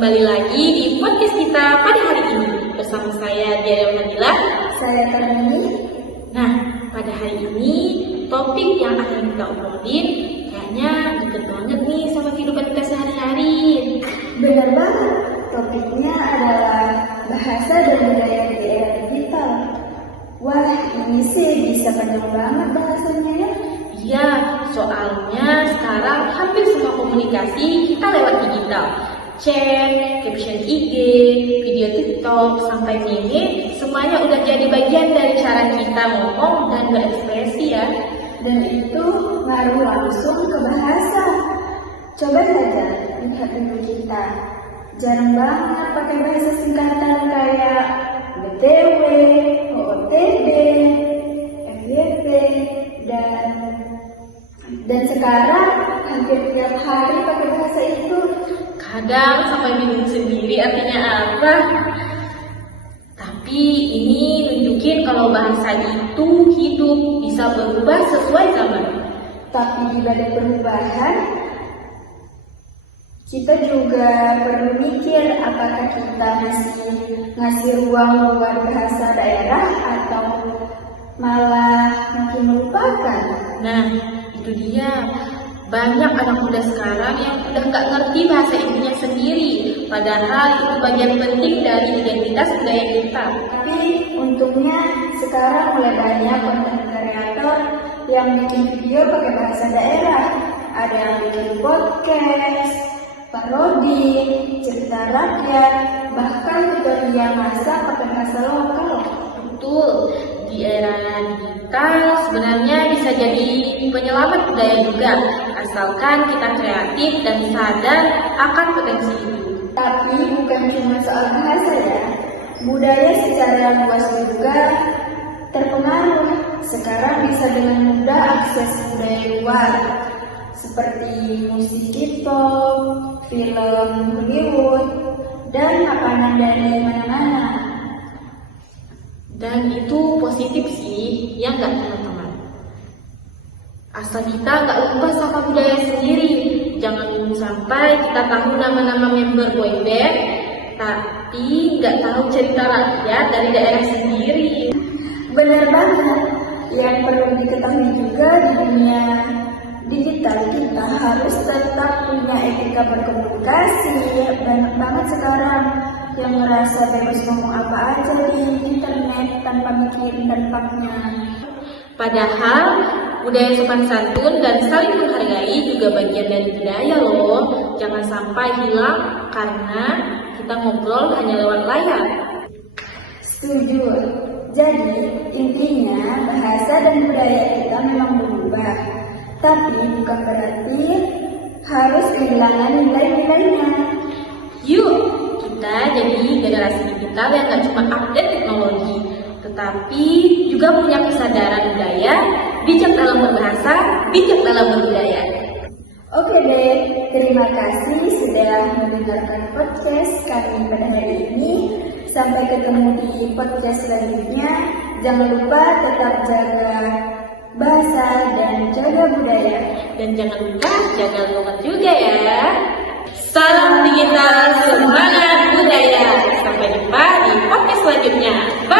Kembali lagi di podcast kita pada hari ini bersama saya Diana Nabila. Saya Karmini. Nah, pada hari ini topik yang akan kita obrolin kayaknya deket banget nih sama kehidupan kita sehari-hari. Benar banget, topiknya adalah bahasa dan budaya di era digital. Wah, ini sih bisa panjang banget bahasanya ya. Iya, soalnya sekarang hampir semua komunikasi kita lewat digital. Chat, caption IG, video TikTok, sampai meme, semuanya udah jadi bagian dari cara kita ngomong dan berekspresi ya. Dan itu ngaruh langsung ke bahasa. Coba saja lihat dulu kita. Jarang banget pakai bahasa singkatan kayak BTW, OOTD, FYP, dan sekarang hampir tiap hari pakai bahasa itu. Kadang sampai bingung sendiri artinya apa. Tapi ini nunjukin kalau bahasa itu hidup, bisa berubah sesuai zaman. Tapi di balik perubahan, kita juga perlu mikir apakah kita ngasih ruang buat bahasa daerah atau malah makin melupakan. Nah, itu dia. Banyak anak muda sekarang yang udah nggak ngerti bahasa ibunya sendiri. Padahal itu bagian penting dari identitas budaya kita. Tapi untungnya sekarang mulai banyak konten kreator yang bikin video pakai bahasa daerah. Ada yang bikin podcast, parodi, cerita rakyat, bahkan tutorial masak pakai bahasa lokal. Betul, di era digital sebenarnya bisa jadi penyelamat budaya juga, asalkan kita kreatif dan sadar akan potensi itu. Tapi bukan cuma soal bahasa ya, budaya secara luas juga terpengaruh. Sekarang bisa dengan mudah akses budaya luar, seperti musik K-pop, film Hollywood, dan makanan dari mana-mana. Dan itu positif sih, ya nggak teman-teman? Asal kita nggak lupa sama budaya sendiri. Jangan sampai kita tahu nama-nama member boyband, tapi nggak tahu cerita rakyat dari daerah sendiri. Benar banget. Yang perlu diketahui juga di dunia digital kita harus tetap punya etika berkomunikasi. Banyak banget sekarang yang merasa bebas ngomong apa aja di internet tanpa mikirin dampaknya. Padahal budaya sopan santun dan saling menghargai juga bagian dari budaya loh. Jangan sampai hilang karena kita ngobrol hanya lewat layar. Setuju. Jadi intinya bahasa dan budaya kita memang berubah, tapi bukan berarti harus kehilangan nilai-nilainya. Yuk, kita jadi generasi digital yang gak cuma update teknologi, tetapi juga punya kesadaran budaya, bijak dalam berbahasa, bijak dalam berbudaya. Oke deh, terima kasih sudah mendengarkan podcast kami pada hari ini. Sampai ketemu di podcast selanjutnya. Jangan lupa tetap jaga bahasa dan jaga budaya. Dan jangan lupa jaga lingkungan juga ya. Salam digital, semangat budaya. Sampai jumpa di podcast selanjutnya. Bye!